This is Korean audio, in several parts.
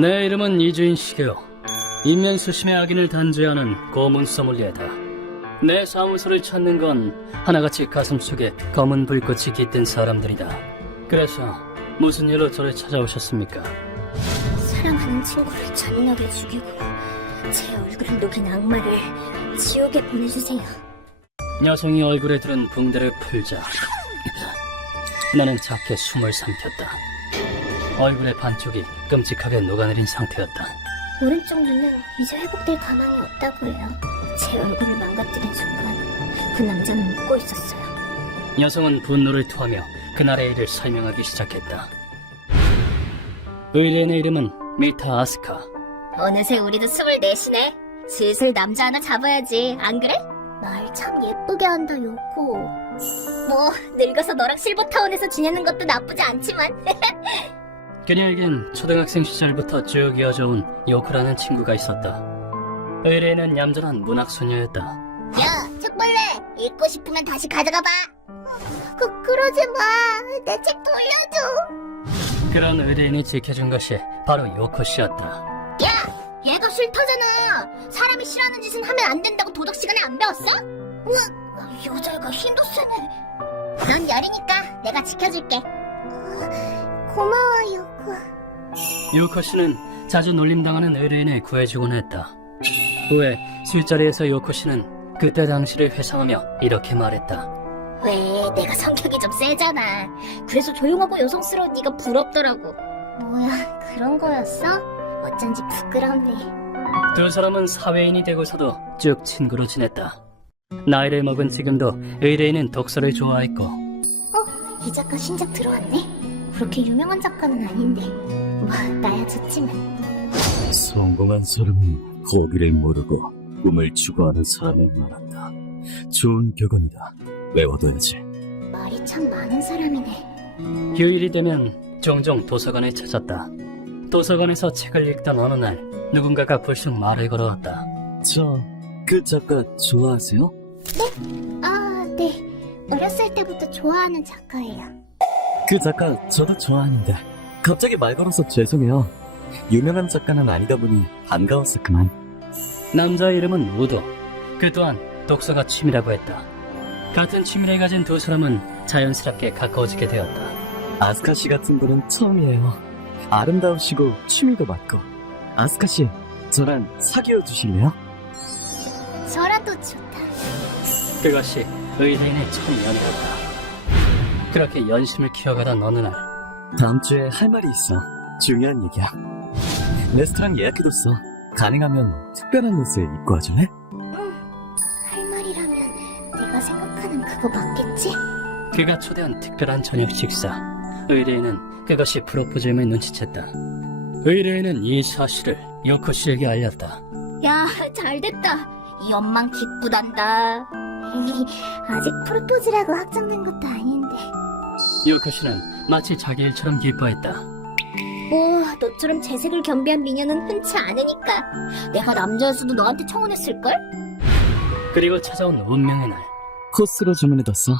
내 이름은 이주인 시계요. 인면수심의 악인을 단죄하는 고문 소믈리에다. 내 사무소를 찾는 건 하나같이 가슴속에 검은 불꽃이 깃든 사람들이다. 그래서 무슨 일로 저를 찾아오셨습니까? 사랑하는 친구를 잔인하게 죽이고 제 얼굴을 녹인 악마를 지옥에 보내주세요. 여성이 얼굴에 두른 붕대를 풀자 나는 작게 숨을 삼켰다. 얼굴의 반쪽이 끔찍하게 녹아내린 상태였다. 오른쪽 눈은 이제 회복될 가망이 없다고 해요. 제 얼굴을 망가뜨린 순간 그 남자는 웃고 있었어요. 여성은 분노를 토하며 그날의 일을 설명하기 시작했다. 의뢰인의 이름은 미타 아스카. 어느새 우리도 24시네. 슬슬 남자 하나 잡아야지, 안 그래? 말 참 예쁘게 한다, 요코. 뭐 늙어서 너랑 실버타운에서 지내는 것도 나쁘지 않지만. 그녀에겐 초등학생 시절부터 쭉 이어져온 요코라는 친구가 있었다. 의뢰인은 얌전한 문학소녀였다. 야, 책벌레! 읽고 싶으면 다시 가져가 봐. 그러지 마. 내 책 돌려줘. 그런 의뢰인이 지켜준 것이 바로 요코 씨였다. 야! 얘가 싫다잖아. 사람이 싫어하는 짓은 하면 안 된다고 도덕 시간에 안 배웠어? 우와, 여자애가 힘도 세네. 넌 열이니까 내가 지켜줄게. 고마워, 요코. 요코 씨는 자주 놀림당하는 의뢰인을 구해주곤 했다. 후에 술자리에서 요코 씨는 그때 당시를 회상하며 이렇게 말했다. 왜, 내가 성격이 좀 세잖아. 그래서 조용하고 여성스러운 네가 부럽더라고. 뭐야, 그런 거였어? 어쩐지 부끄럽네. 두 사람은 사회인이 되고서도 쭉 친구로 지냈다. 나이를 먹은 지금도 의뢰인은 독서를 좋아했고, 이 작가 신작 들어왔네? 그렇게 유명한 작가는 아닌데 뭐 나야 좋지만. 성공한 사람은 고비를 모르고 꿈을 추구하는 사람을 말한다. 좋은 격언이다. 외워둬야지. 말이 참 많은 사람이네. 휴일이 되면 종종 도서관을 찾았다. 도서관에서 책을 읽던 어느 날 누군가가 불쑥 말을 걸어왔다. 그 작가 좋아하세요? 아, 네. 어렸을 때부터 좋아하는 작가예요. 그 작가 저도 좋아하는데 갑자기 말 걸어서 죄송해요. 유명한 작가는 아니다 보니 반가워서 그만. 남자의 이름은 우도. 그 또한 독서가 취미라고 했다. 같은 취미를 가진 두 사람은 자연스럽게 가까워지게 되었다. 아스카 씨 같은 분은 처음이에요. 아름다우시고 취미도 맞고. 아스카 씨, 저랑 사귀어 주실래요? 저라도 좋다. 그것이 의뢰인의 첫 연애였다. 그렇게 연심을 키워가던 어느 날 다음 주에 할 말이 있어. 중요한 얘기야. 레스토랑 예약해뒀어. 가능하면 특별한 옷을 입고 와줄래? 할 말이라면 내가 생각하는 그거 맞겠지? 그가 초대한 특별한 저녁 식사. 의뢰인은 그것이 프로포즈임을 눈치챘다. 의뢰인은 이 사실을 요코 씨에게 알렸다. 야, 잘됐다. 이 엄만 기쁘단다. 아직 프로포즈라고 확정된 것도 아닌데. 요코 씨는 마치 자기 일처럼 기뻐했다. 뭐 너처럼 재색을 겸비한 미녀는 흔치 않으니까. 내가 남자였어도 너한테 청혼했을걸? 그리고 찾아온 운명의 날. 코스로 주문해뒀어.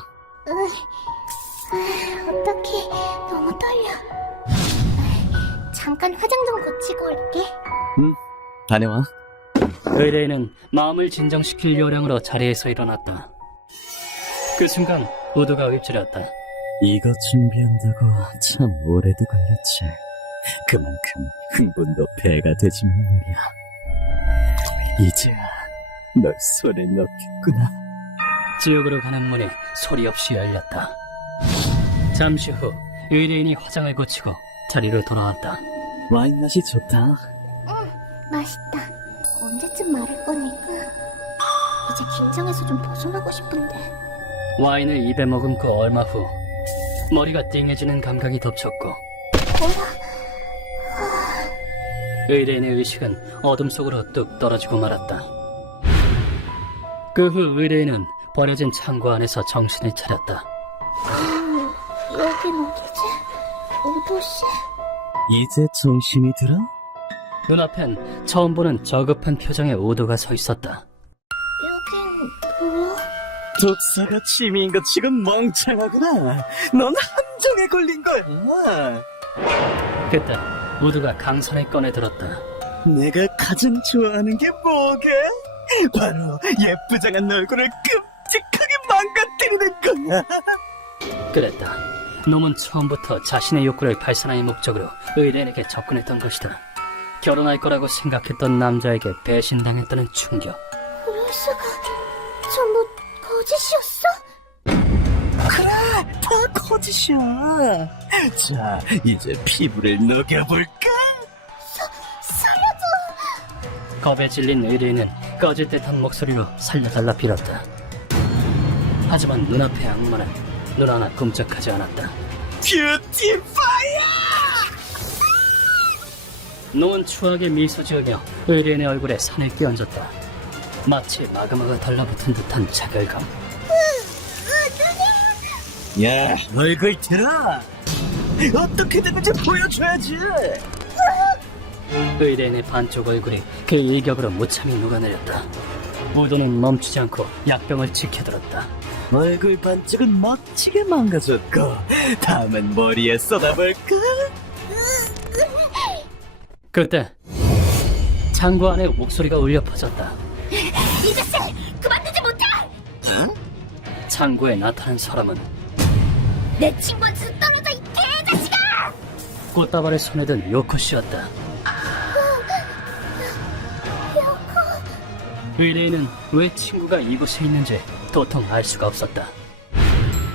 어떡해, 너무 떨려. 잠깐 화장 좀 고치고 올게. 다녀와. 의뢰인은 마음을 진정시킬 요량으로 자리에서 일어났다. 그 순간 우도가 휩쓸렸다. 이거 준비한다고 참 오래도 걸렸지. 그만큼 흥분도 배가 되지만 말이야. 이제야 널 손에 넣겠구나. 지옥으로 가는 문이 소리 없이 열렸다. 잠시 후 의뢰인이 화장을 고치고 자리로 돌아왔다. 와인 맛이 좋다. 맛있다. 언제쯤 말을 꺼낼까? 이제 긴장해서 좀 벗어나고 싶은데. 와인을 입에 머금고 얼마 후 머리가 띵해지는 감각이 덮쳤고 의뢰인의 의식은 어둠 속으로 뚝 떨어지고 말았다. 그 후 의뢰인은 버려진 창고 안에서 정신을 차렸다. 여긴 어디지? 우도씨? 이제 정신이 들어? 눈앞엔 처음 보는 저급한 표정의 우도가 서 있었다. 여긴 뭐야? 독서가 취미인 것 치곤 멍청하구나. 넌 함정에 걸린 거야. 그때 우드가 강산을 꺼내들었다. 내가 가장 좋아하는 게 뭐게? 바로 예쁘장한 얼굴을 끔찍하게 망가뜨리는 거야. 그랬다. 놈은 처음부터 자신의 욕구를 발산할 목적으로 의뢰인에게 접근했던 것이다. 결혼할 거라고 생각했던 남자에게 배신당했다는 충격. 레이스가 전부 거짓이었어? 그래, 다 거짓이야. 자, 이제 피부를 녹여볼까? 살려줘. 겁에 질린 의뢰인은 꺼질 듯한 목소리로 살려달라 빌었다. 하지만 눈앞의 악마는 눈 하나 끔찍하지 않았다. 뷰티파이어! 놈은 추하게 미소 지으며 의뢰인의 얼굴에 산을 끼얹었다. 마치 마그마가 달라붙은 듯한 자결감. 야, 얼굴 들어! 어떻게 되는지 보여줘야지! 의뢰인의 반쪽 얼굴이 그 일격으로 무참히 녹아내렸다. 우도는 멈추지 않고 약병을 지켜들었다. 얼굴 반쪽은 멋지게 망가졌고, 다음은 머리에 쏟아볼까? 그때 창고 안에 목소리가 울려 퍼졌다. 이제스 그만두지 못해. 창고에 나타난 사람은 내 친구한테서 떨어져 이 개자식아. 꽃다발을 손에 든 요코 씨였다. 의뢰인은 왜 친구가 이곳에 있는지 도통 알 수가 없었다.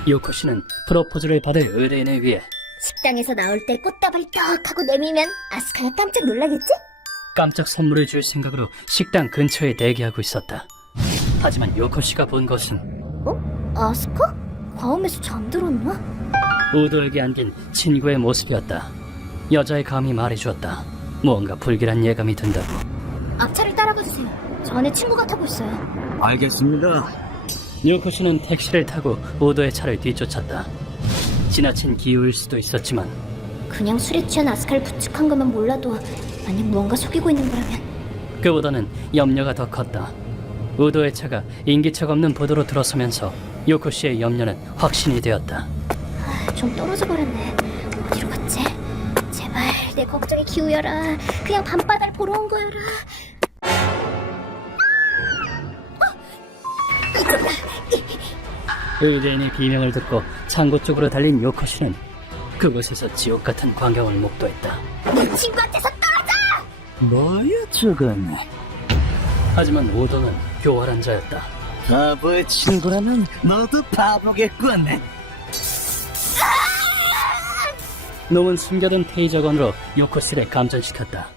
요코 씨는 프로포즈를 받을 의뢰인을 위해 식당에서 나올 때 꽃다발이 딱 하고 내밀면 아스카가 깜짝 놀라겠지? 깜짝 선물을 줄 생각으로 식당 근처에 대기하고 있었다. 하지만 요코 씨가 본 것은 아스카? 과음에서 잠들었나? 우도에게 안긴 친구의 모습이었다. 여자의 감이 말해주었다. 무언가 불길한 예감이 든다고. 앞차를 따라가주세요. 전에 친구가 타고 있어요. 알겠습니다. 요코 씨는 택시를 타고 우도의 차를 뒤쫓았다. 지나친 기우일 수도 있었지만 그냥 술에 취한 아스카를 부축한 것만 몰라도 만약 무언가 속이고 있는 거라면 그보다는 염려가 더 컸다. 우도의 차가 인기척 없는 보도로 들어서면서 요코 씨의 염려는 확신이 되었다. 좀 떨어져 버렸네. 어디로 갔지? 제발 내 걱정이 기우여라. 그냥 밤바다를 보러 온 거여라. 의뢰인의 비명을 듣고 창고 쪽으로 달린 요코 씨는 그곳에서 지옥 같은 광경을 목도했다. 내 친구한테서 떨어져! 뭐야, 저건? 하지만 우도는 교활한 자였다. 바보의 친구라면 너도 바보겠군. 놈은 숨겨둔 테이저건으로 요코 씨를 감전시켰다.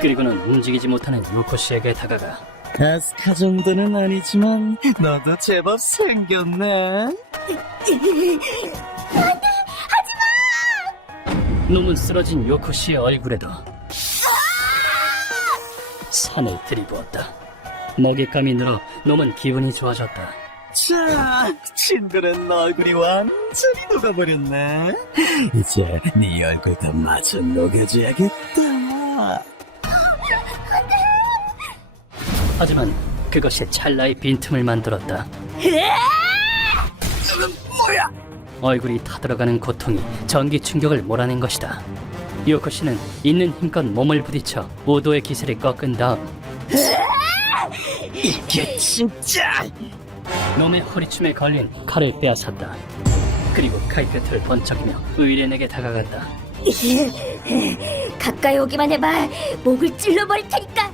그리고는 움직이지 못하는 요코 씨에게 다가가 아스카 정도는 아니지만 너도 제법 생겼네. 놈은 쓰러진 요코 씨의 얼굴에도 산을 들이부었다. 먹잇감이 늘어 놈은 기분이 좋아졌다. 자, 친구는 얼굴이 완전히 녹아버렸네. 이제 네 얼굴도 마저 녹여줘야겠다. 하지만 그것이 찰나의 빈틈을 만들었다. 뭐야? 얼굴이 타들어가는 고통이 전기 충격을 몰아낸 것이다. 요코 씨는 있는 힘껏 몸을 부딪혀 우도의 기세를 꺾은 다음 이게 진짜? 놈의 허리춤에 걸린 칼을 빼앗았다. 그리고 칼 끝을 번쩍이며 의뢰인에게 다가갔다. 가까이 오기만 해봐. 목을 찔러버릴 테니까.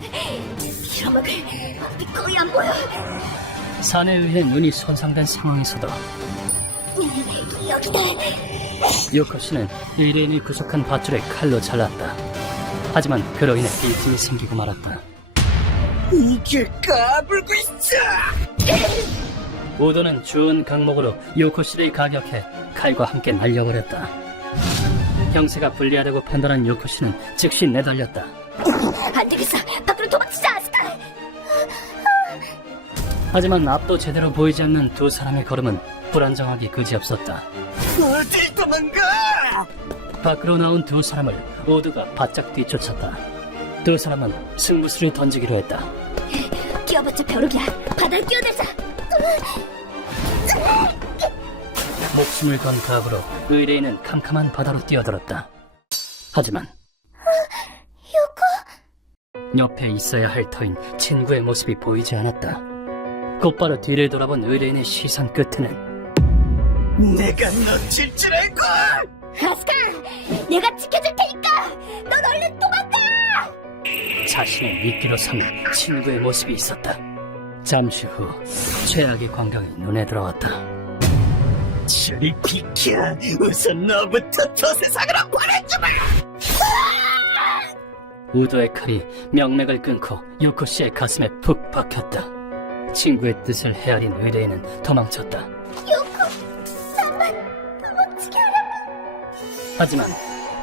이러먹을 앞이 거의 안 보여. 산에 의해 눈이 손상된 상황에서도 여기다. 요코 씨는 의뢰인이 구속한 밧줄을 칼로 잘랐다. 하지만 그로 인해 빈틈이 생기고 말았다. 이게 까불고 있어! 우도는 주운 강목으로 요코 씨를 가격해 칼과 함께 날려버렸다. 형세가 불리하다고 판단한 요코 씨는 즉시 내달렸다. 안 되겠어. 밖으로 도망치자, 아스카. 하지만 앞도 제대로 보이지 않는 두 사람의 걸음은 불안정하기 그지없었다. 어딜 도망가! 밖으로 나온 두 사람을 우도가 바짝 뒤쫓았다. 두 사람은 승부수를 던지기로 했다. 뛰어봤자 벼룩이야. 바다에 뛰어들자. 목숨을 건 각오로 의뢰인은 캄캄한 바다로 뛰어들었다. 하지만 옆에 있어야 할 터인 친구의 모습이 보이지 않았다. 곧바로 뒤를 돌아본 의뢰인의 시선 끝에는 내가 놓칠 줄 알고! 아스카, 내가 지켜줄 테니까 넌 얼른 도망가! 자신의 미끼로 삼은 친구의 모습이 있었다. 잠시 후 최악의 광경이 눈에 들어왔다. 저리 비켜! 우선 너부터 저 세상으로 보내주마! 우도의 칼이 명맥을 끊고 유코 씨의 가슴에 푹 박혔다. 친구의 뜻을 헤아린 의뢰인은 도망쳤다. 요코, 나만 도망치게 하라고. 하지만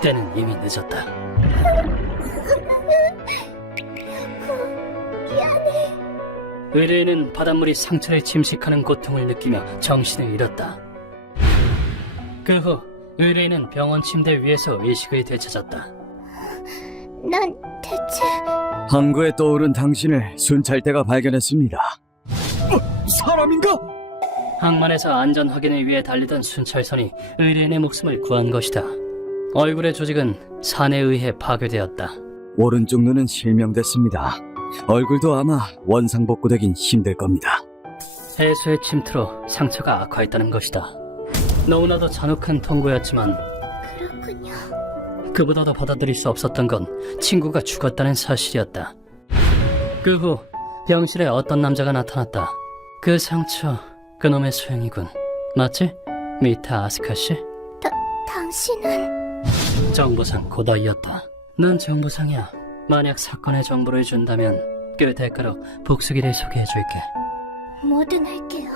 때는 이미 늦었다. 요코, 미안해. 의뢰인은 바닷물이 상처를 침식하는 고통을 느끼며 정신을 잃었다. 그 후 의뢰인은 병원 침대 위에서 의식을 되찾았다. 난 대체... 항구에 떠오른 당신을 순찰대가 발견했습니다. 사람인가? 항만에서 안전 확인을 위해 달리던 순찰선이 의뢰인의 목숨을 구한 것이다. 얼굴의 조직은 산에 의해 파괴되었다. 오른쪽 눈은 실명됐습니다. 얼굴도 아마 원상복구되긴 힘들 겁니다. 해수의 침투로 상처가 악화했다는 것이다. 너무나도 잔혹한 통고였지만 그렇군요. 그보다도 받아들일 수 없었던 건 친구가 죽었다는 사실이었다. 그 후 병실에 어떤 남자가 나타났다. 그 상처, 그놈의 소용이군. 맞지? 미타 아스카 씨? 당신은... 정보상 고다이였다. 난 정보상이야. 만약 사건의 정보를 준다면 그 대가로 복수기를 소개해줄게. 뭐든 할게요.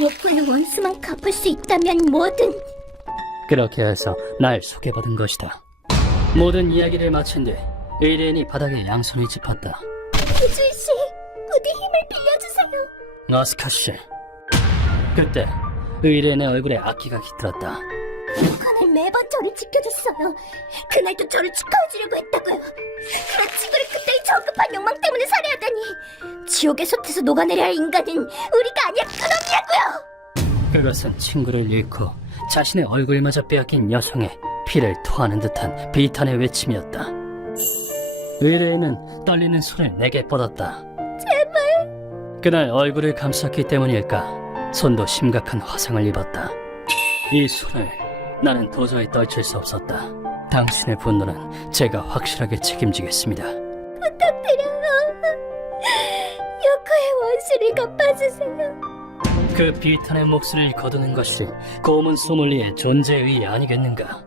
요코의 원수만 갚을 수 있다면 뭐든... 그렇게 해서 날 소개받은 것이다. 모든 이야기를 마친 뒤 의뢰인이 바닥에 양손을 짚었다. 우주씨, 부디 힘을 빌려주세요. 아스카 씨. 그때 의뢰인의 얼굴에 악기가 깃들었다. 요코는 매번 저를 지켜줬어요. 그날도 저를 축하해주려고 했다고요. 나 친구를 그따위 저급한 욕망 때문에 살해하다니. 지옥의 솥에서 녹아내려야 할 인간은 우리가 아니야, 그놈이라고요. 그것은 친구를 잃고 자신의 얼굴마저 빼앗긴 여성의 피를 토하는 듯한 비탄의 외침이었다. 의뢰인은 떨리는 손을 내게 뻗었다. 제발. 그날 얼굴을 감쌌기 때문일까 손도 심각한 화상을 입었다. 이 손을 나는 도저히 떨칠 수 없었다. 당신의 분노는 제가 확실하게 책임지겠습니다. 부탁드려요. 요코의 원수를 갚아주세요. 그 비탄의 목소리를 거두는 것이 고문 소믈리의 존재의 아니겠는가.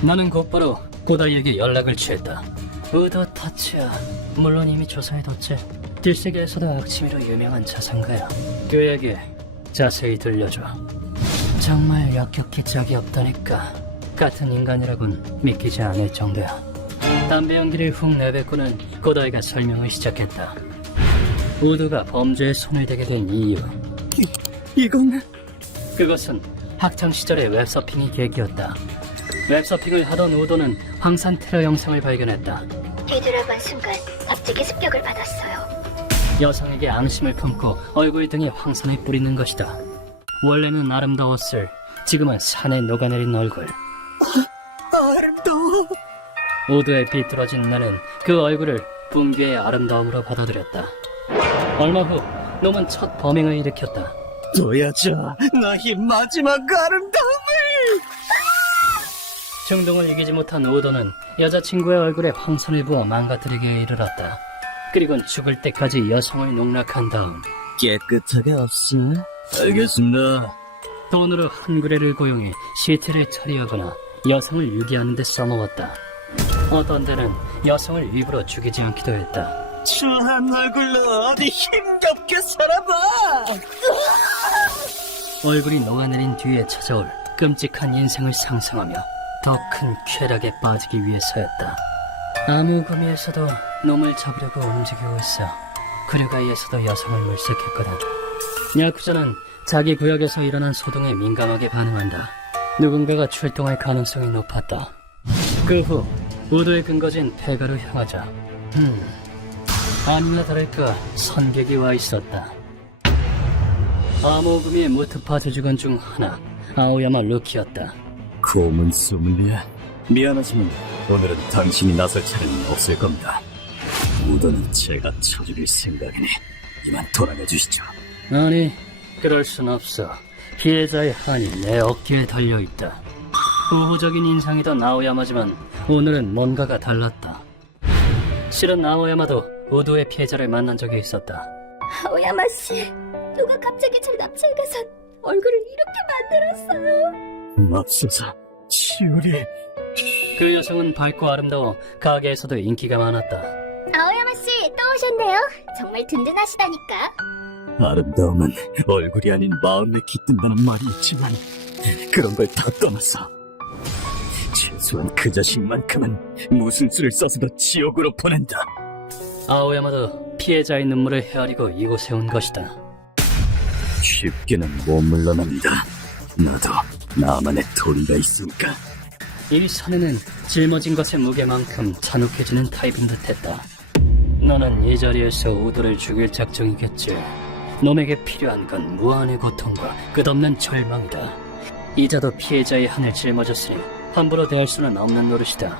나는 곧바로 고다이에게 연락을 취했다. 우도 타츠야, 물론 이미 조사해뒀지. 딜세계에서도 악취미로 유명한 자산가야. 그에게 자세히 들려줘. 정말 역겹기 짝이 없다니까. 같은 인간이라곤 믿기지 않을 정도야. 담배 연기를 훅 내뱉고는 고다이가 설명을 시작했다. 우도가 범죄에 손을 대게 된 이유. 이건... 그것은 학창시절의 웹서핑이 계기였다. 웹서핑을 하던 우도는 황산 테러 영상을 발견했다. 뒤돌아본 순간 갑자기 습격을 받았어요. 여성에게 앙심을 품고 얼굴 등에 황산을 뿌리는 것이다. 원래는 아름다웠을 지금은 산에 녹아내린 얼굴. 아름다워. 우도에 비뚤어진 나는 그 얼굴을 붕괴의 아름다움으로 받아들였다. 얼마 후 놈은 첫 범행을 일으켰다. 보여줘, 너의 마지막 아름다움을! 충동을 이기지 못한 우도는 여자친구의 얼굴에 황선을 부어 망가뜨리기에 이르렀다. 그리고는 죽을 때까지 여성을 농락한 다음 깨끗하게 없어? 알겠습니다. 돈으로 한 구레를 고용해 시체를 처리하거나 여성을 유기하는 데 써먹었다. 어떤 데는 여성을 일부러 죽이지 않기도 했다. 추한 얼굴로 어디 힘겹게 살아봐! 얼굴이 녹아내린 뒤에 찾아올 끔찍한 인생을 상상하며 더 큰 쾌락에 빠지기 위해서였다. 아무 구미에서도 놈을 잡으려고 움직이고 있어. 구류가이에서도 여성을 물색했거든. 야쿠자는 자기 구역에서 일어난 소동에 민감하게 반응한다. 누군가가 출동할 가능성이 높았다. 그 후 우도의 근거지인 폐가로 향하자 아니나 다를까 선객이 와 있었다. 암호금의 무트파 조직원 중 하나, 아오야마 루키였다. 고문 소믈리에, 미안하지만 오늘은 당신이 나설 차례는 없을 겁니다. 우도는 제가 쳐죽일 생각이니 이만 돌아가 주시죠. 아니, 그럴 순 없어. 피해자의 한이 내 어깨에 달려있다. 우호적인 인상이던 아오야마지만 오늘은 뭔가가 달랐다. 실은 아오야마도 우도의 피해자를 만난 적이 있었다. 아오야마 씨, 누가 갑자기 제 납치해가서 얼굴을 이렇게 만들었어요? 맙소사, 치우리. 그 여성은 밝고 아름다워 가게에서도 인기가 많았다. 아오야마 씨, 또 오셨네요. 정말 든든하시다니까. 아름다움은 얼굴이 아닌 마음에 깃든다는 말이 있지만 그런 걸 다 떠나서 최소한 그 자식만큼은 무슨 수를 써서도 지옥으로 보낸다. 아오야마도 피해자의 눈물을 헤아리고 이곳에 온 것이다. 쉽게는 못 물러납니다. 나도 나만의 도리가 있으니까. 이 사내는 짊어진 것의 무게만큼 잔혹해지는 타입인 듯했다. 너는 이 자리에서 우도를 죽일 작정이겠지. 놈에게 필요한 건 무한의 고통과 끝없는 절망이다. 이자도 피해자의 한을 짊어졌으니 함부로 대할 수는 없는 노릇이다.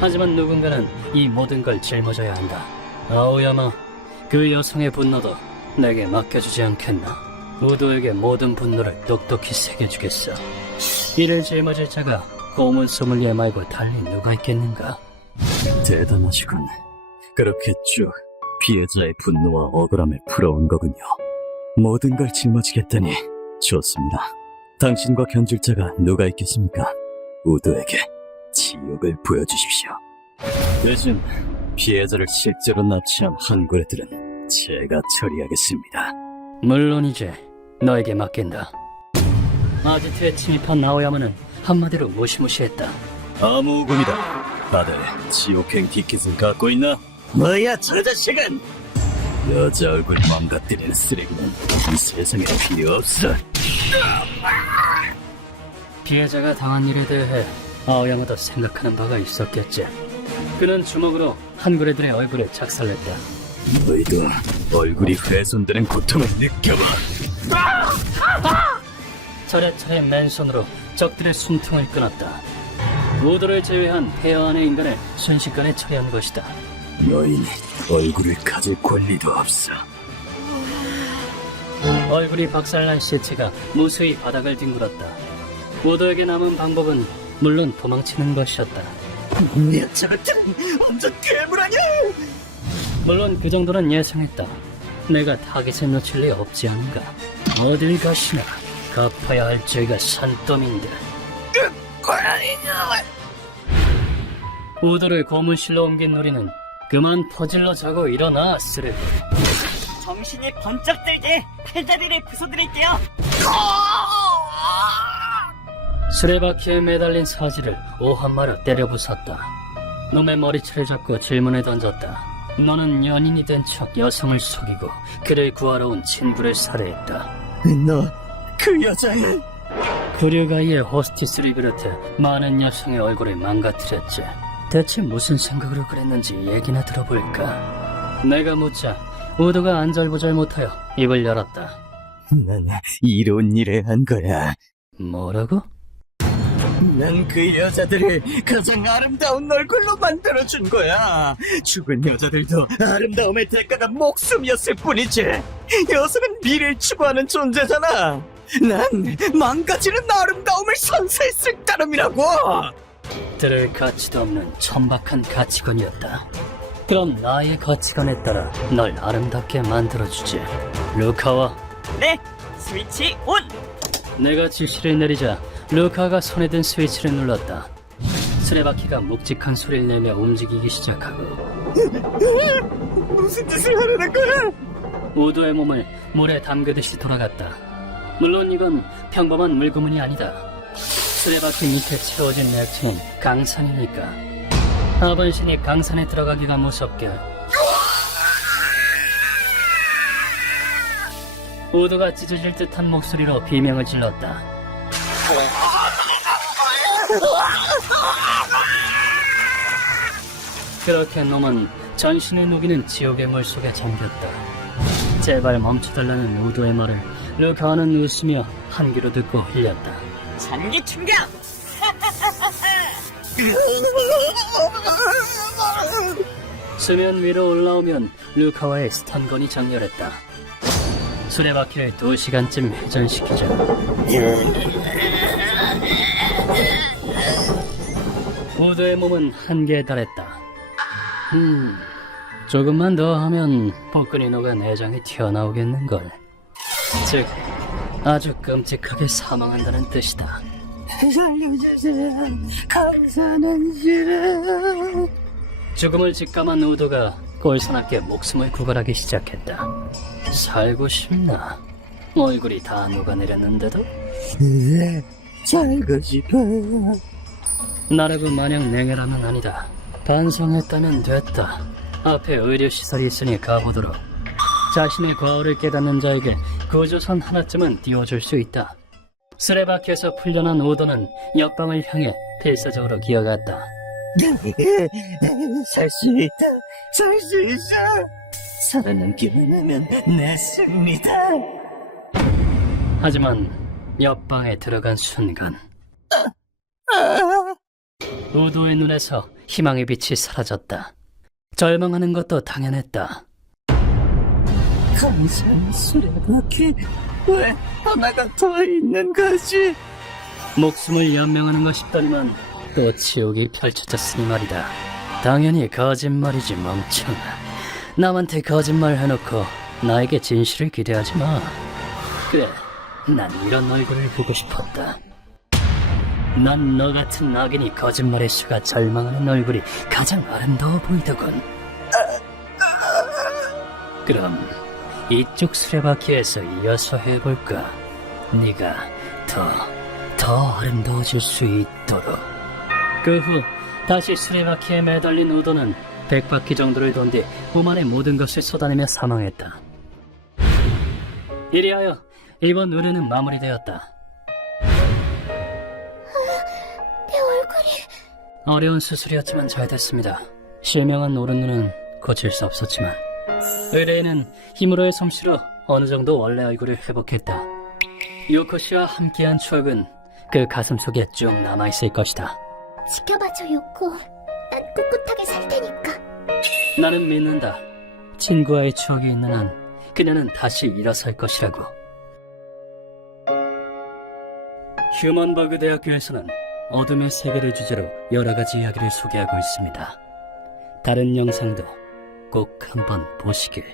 하지만 누군가는 이 모든 걸 짊어져야 한다. 아오야마, 그 여성의 분노도 내게 맡겨주지 않겠나? 우도에게 모든 분노를 똑똑히 새겨주겠어. 이를 짊어질 자가 고문 소믈리에 말고 달리 누가 있겠는가? 대담하시군. 그렇게 쭉 피해자의 분노와 억울함을 풀어온 거군요. 모든 걸 짊어지겠다니 좋습니다. 당신과 견줄 자가 누가 있겠습니까? 우도에게 지옥을 보여주십시오. 대신 피해자를 실제로 납치한 한고래들은 제가 처리하겠습니다. 물론이지. 너에게 맡긴다. 아지트에 침입한 아오야마는 한마디로 무시무시했다. 아무군이다. 다들 지옥행 티켓을 갖고 있나? 뭐야 저 자식은! 여자 얼굴 망가뜨리는 쓰레기는 이 세상에 필요 없어. 피해자가 당한 일에 대해 아오야마도 생각하는 바가 있었겠지. 그는 주먹으로 한구레들의 얼굴을 작살냈다. 너희도 얼굴이 훼손되는 고통을 느껴봐. 차례차례 맨손으로 적들의 숨통을 끊었다. 우도를 제외한 폐허 안의 인간을 순식간에 처리한 것이다. 너희는 얼굴을 가질 권리도 없어. 얼굴이 박살난 시체가 무수히 바닥을 뒹굴었다. 우도에게 남은 방법은 물론 도망치는 것이었다. 뭐야 저것들은 완전 괴물 아니야! 물론 그 정도는 예상했다. 내가 타겟에 놓칠 리 없지 않은가. 어딜 가시나 갚아야 할 죄가 산더미인데. 우도를 고문실로 옮긴 누리는 그만 퍼질러 자고 일어나 쓰레기. 정신이 번쩍 들게 팔다리를 부숴드릴게요. 수레바퀴에 매달린 사지를 오한마로 때려 부쉈다. 놈의 머리채를 잡고 질문을 던졌다. 너는 연인이 된 척 여성을 속이고 그를 구하러 온 친구를 살해했다. 너 그 여자애! 구류가이의 호스티스를 비롯해 많은 여성의 얼굴을 망가뜨렸지. 대체 무슨 생각으로 그랬는지 얘기나 들어볼까. 내가 묻자 우도가 안절부절 못하여 입을 열었다. 난 이로운 일을 한 거야. 뭐라고? 난 그 여자들을 가장 아름다운 얼굴로 만들어준 거야. 죽은 여자들도 아름다움의 대가가 목숨이었을 뿐이지. 여성은 미를 추구하는 존재잖아. 난 망가지는 아름다움을 선사했을 따름이라고. 들을 가치도 없는 천박한 가치관이었다. 그럼 나의 가치관에 따라 널 아름답게 만들어주지. 루카와 네, 스위치 온. 내가 지시를 내리자 루카가 손에 든 스위치를 눌렀다. 수레바퀴가 묵직한 소리를 내며 움직이기 시작하고 무슨 짓을 하려는 거야? 우도의 몸을 물에 담그듯이 돌아갔다. 물론 이건 평범한 물구문이 아니다. 수레바퀴 밑에 채워진 액체는 강산이니까. 하반신이 강산에 들어가기가 무섭게 우도가 찢어질 듯한 목소리로 비명을 질렀다. 그렇게 놈은 전신을 녹이는 지옥의 물속에 잠겼다. 제발 멈춰달라는 우도의 말을 루카는 웃으며 한 귀로 듣고 흘렸다. 전기 충격. 수면 위로 올라오면 루카와의 스턴건이 장렬했다. 수레바퀴를 2시간쯤 회전시키자 우드의 몸은 한계에 달했다. 조금만 더 하면 복근이 녹아 내장이 튀어나오겠는걸. 즉, 아주 끔찍하게 사망한다는 뜻이다. 살려주세요. 감사는 싫어. 죽음을 직감한 우도가 꼴사납게 목숨을 구걸하기 시작했다. 살고 싶나? 얼굴이 다 녹아내렸는데도? 살고 싶어. 나라고 마냥 냉혈함은 아니다. 반성했다면 됐다. 앞에 의료시설이 있으니 가보도록. 자신의 과오를 깨닫는 자에게 구조선 하나쯤은 띄워줄 수 있다. 수레바퀴에서 풀려난 우도는 옆방을 향해 필사적으로 기어갔다. 살 수 있다. 살 수 있어. 살아남기만 하면 내 승리다. 하지만 옆방에 들어간 순간 우도의 눈에서 희망의 빛이 사라졌다. 절망하는 것도 당연했다. 감사한 수레바퀴 왜 하나가 더 있는 거지? 목숨을 연명하는 것 싶더니만 또 지옥이 펼쳐졌으니 말이다. 당연히 거짓말이지 멍청아. 남한테 거짓말 해놓고 나에게 진실을 기대하지 마. 그래, 난 이런 얼굴을 보고 싶었다. 난 너 같은 악인이 거짓말의 수가 절망하는 얼굴이 가장 아름다워 보이더군. 그럼 이쪽 수레바퀴에서 이어서 해볼까? 네가 더 아름다워질 수 있도록. 그 후 다시 수레바퀴에 매달린 우도는 100바퀴 정도를 돈 뒤 몸 안의 모든 것을 쏟아내며 사망했다. 이리하여 이번 의뢰는 마무리되었다. 내 얼굴이... 어려운 수술이었지만 잘 됐습니다. 실명한 오른눈은 고칠 수 없었지만 의뢰인은 힘으로의 솜씨로 어느 정도 원래 얼굴을 회복했다. 요코 씨와 함께한 추억은 그 가슴 속에 쭉 남아있을 것이다. 지켜봐줘, 요코. 난 꿋꿋하게 살 테니까. 나는 믿는다. 친구와의 추억이 있는 한 그녀는 다시 일어설 것이라고. 휴먼버그 대학교에서는 어둠의 세계를 주제로 여러 가지 이야기를 소개하고 있습니다. 다른 영상도 꼭 한번 보시길.